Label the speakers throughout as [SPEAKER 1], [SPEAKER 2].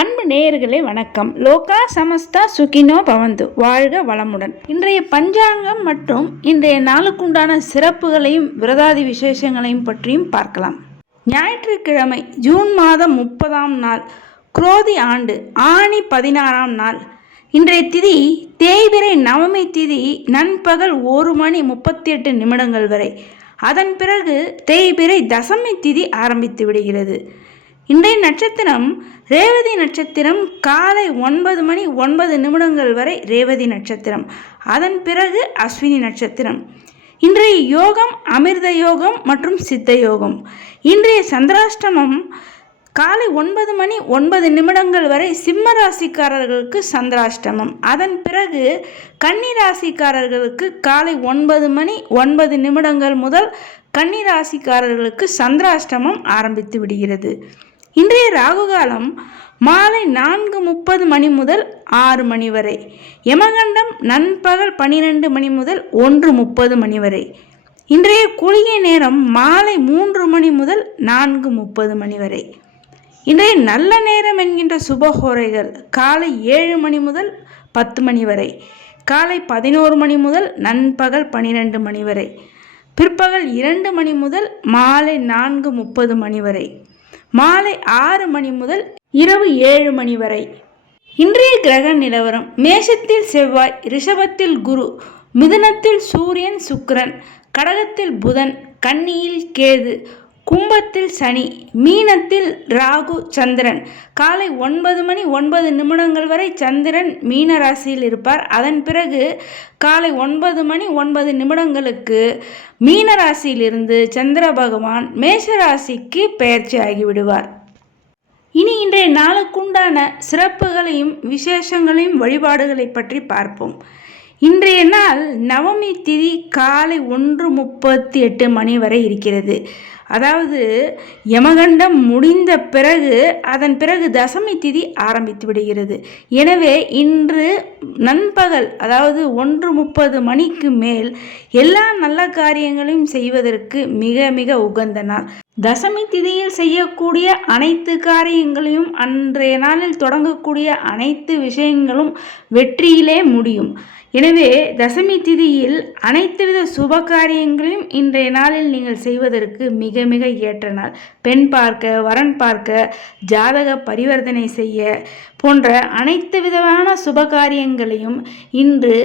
[SPEAKER 1] அன்பு நேயர்களே வணக்கம். லோகா சமஸ்தா சுகினோ பவந்து. வாழ்க வளமுடன். இன்றைய பஞ்சாங்கம் மற்றும் இன்றைய நாளுக்குண்டான சிறப்புகளையும் விரதாதி விசேஷங்களையும் பற்றியும் பார்க்கலாம். ஞாயிற்றுக்கிழமை ஜூன் மாதம் முப்பதாம் நாள் குரோதி ஆண்டு ஆணி பதினாறாம் நாள். இன்றைய திதி தேய்பிரை நவமி திதி நண்பகல் ஒரு மணி முப்பத்தி எட்டு நிமிடங்கள் வரை. அதன் பிறகு தேய்பிரை தசமி திதி ஆரம்பித்து விடுகிறது. இன்றைய நட்சத்திரம் ரேவதி நட்சத்திரம் காலை ஒன்பது மணி ஒன்பது நிமிடங்கள் வரை ரேவதி நட்சத்திரம். அதன் பிறகு அஸ்வினி நட்சத்திரம். இன்றைய யோகம் அமிர்த யோகம் மற்றும் சித்த யோகம். இன்றைய சந்திராஷ்டமம் காலை ஒன்பது மணி ஒன்பது நிமிடங்கள் வரை சிம்ம ராசிக்காரர்களுக்கு சந்திராஷ்டமம். அதன் பிறகு கன்னி ராசிக்காரர்களுக்கு காலை ஒன்பது மணி ஒன்பது நிமிடங்கள் முதல் கன்னி ராசிக்காரர்களுக்கு சந்திராஷ்டமம் ஆரம்பித்து விடுகிறது. இன்றைய ராகுகாலம் மாலை நான்கு முப்பது மணி முதல் ஆறு மணி வரை. யமகண்டம் நண்பகல் பனிரெண்டு மணி முதல் ஒன்று முப்பது மணி வரை. இன்றைய குளிகை நேரம் மாலை மூன்று மணி முதல் நான்கு முப்பது மணி வரை. இன்றைய நல்ல நேரம் என்கின்ற சுபஹோரைகள் காலை ஏழு மணி முதல் பத்து மணி வரை. காலை பதினோரு மணி முதல் நண்பகல் பனிரெண்டு மணி வரை. பிற்பகல் இரண்டு மணி முதல் மாலை நான்கு முப்பது மணி வரை. மாலை ஆறு மணி முதல் இரவு ஏழு மணி வரை. இன்றைய கிரக நிலவரம் மேஷத்தில் செவ்வாய் ரிஷபத்தில் குரு மிதுனத்தில் சூரியன் சுக்கிரன் கடகத்தில் புதன் கன்னியில் கேது கும்பத்தில் சனி மீனத்தில் ராகு சந்திரன். காலை ஒன்பது மணி ஒன்பது நிமிடங்கள் வரை சந்திரன் மீன ராசியில் இருப்பார். அதன் பிறகு காலை ஒன்பது மணி ஒன்பது நிமிடங்களுக்கு மீன ராசியிலிருந்து சந்திர பகவான் மேஷ ராசிக்கு பெயர்ச்சி ஆகிவிடுவார். இனி இன்றைய நாளுக்குண்டான சிறப்புகளையும் விசேஷங்களையும் வழிபாடுகளை பற்றி பார்ப்போம். இன்றைய நாள் நவமி திதி காலை ஒன்று முப்பத்தி எட்டு மணி வரை இருக்கிறது. அதாவது யமகண்டம் முடிந்த பிறகு அதன் பிறகு தசமி திதி ஆரம்பித்து விடுகிறது. எனவே இன்று நண்பகல் அதாவது ஒன்று முப்பது மணிக்கு மேல் எல்லா நல்ல காரியங்களையும் செய்வதற்கு மிக மிக உகந்த நாள். தசமி திதியில் செய்யக்கூடிய அனைத்து காரியங்களையும் அன்றைய நாளில் தொடங்கக்கூடிய அனைத்து விஷயங்களும் வெற்றியிலே முடியும். எனவே தசமி திதியில் அனைத்து வித சுப காரியங்களையும் இன்றைய நாளில் நீங்கள் செய்வதற்கு மிக மிக ஏற்ற நாள். பெண் பார்க்க வரன் பார்க்க ஜாதக பரிவர்த்தனை செய்ய போன்ற அனைத்து விதமான சுப காரியங்களையும் இன்று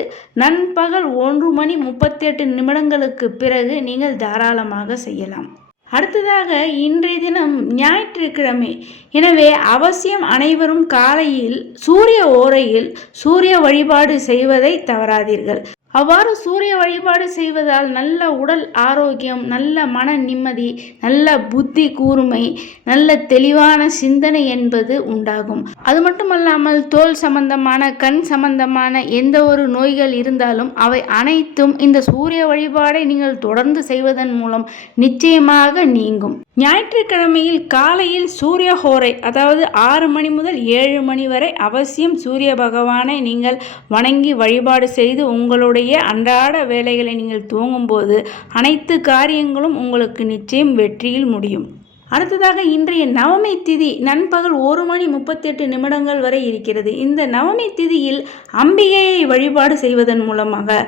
[SPEAKER 1] நண்பகல் ஒன்று மணி முப்பத்தி எட்டு நிமிடங்களுக்கு பிறகு நீங்கள் தாராளமாக செய்யலாம். அடுத்ததாக இன்றைய தினம் ஞாயிற்றுக்கிழமை. எனவே அவசியம் அனைவரும் காலையில் சூரிய ஓரையில் சூரிய வழிபாடு செய்வதை தவறாதீர்கள். அவ்வாறு சூரிய வழிபாடு செய்வதால் நல்ல உடல் ஆரோக்கியம் நல்ல மன நிம்மதி நல்ல புத்தி கூர்மை நல்ல தெளிவான சிந்தனை என்பது உண்டாகும். அது மட்டுமல்லாமல் தோல் சம்பந்தமான கண் சம்பந்தமான எந்த ஒரு நோய்கள் இருந்தாலும் அவை அனைத்தும் இந்த சூரிய வழிபாடை நீங்கள் தொடர்ந்து செய்வதன் மூலம் நிச்சயமாக நீங்கும். ஞாயிற்றுக்கிழமையில் காலையில் சூரிய ஹோரை அதாவது ஆறு மணி முதல் ஏழு மணி வரை அவசியம் சூரிய பகவானை நீங்கள் வணங்கி வழிபாடு செய்து உங்களுடைய அன்றாட வேலைகளை நீங்கள் தூங்கும்போது அனைத்து காரியங்களும் உங்களுக்கு நிச்சயம் வெற்றியில் முடியும். அடுத்ததாக இன்றைய நவமி திதி நண்பகல் ஒரு மணி முப்பத்தெட்டு நிமிடங்கள் வரை இருக்கிறது. இந்த நவமி திதியில் அம்பிகையை வழிபாடு செய்வதன் மூலமாக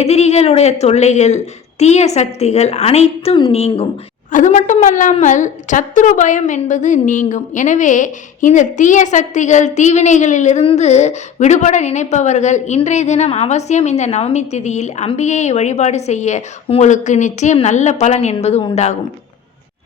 [SPEAKER 1] எதிரிகளுடைய தொல்லைகள் தீய சக்திகள் அனைத்தும் நீங்கும். அது மட்டுமல்லாமல் சத்துரு பயம் என்பது நீங்கும். எனவே இந்த தீய சக்திகள் தீவினைகளிலிருந்து விடுபட நினைப்பவர்கள் இன்றைய தினம் அவசியம் இந்த நவமி திதியில் அம்பிகையை வழிபாடு செய்ய உங்களுக்கு நிச்சயம் நல்ல பலன் என்பது உண்டாகும்.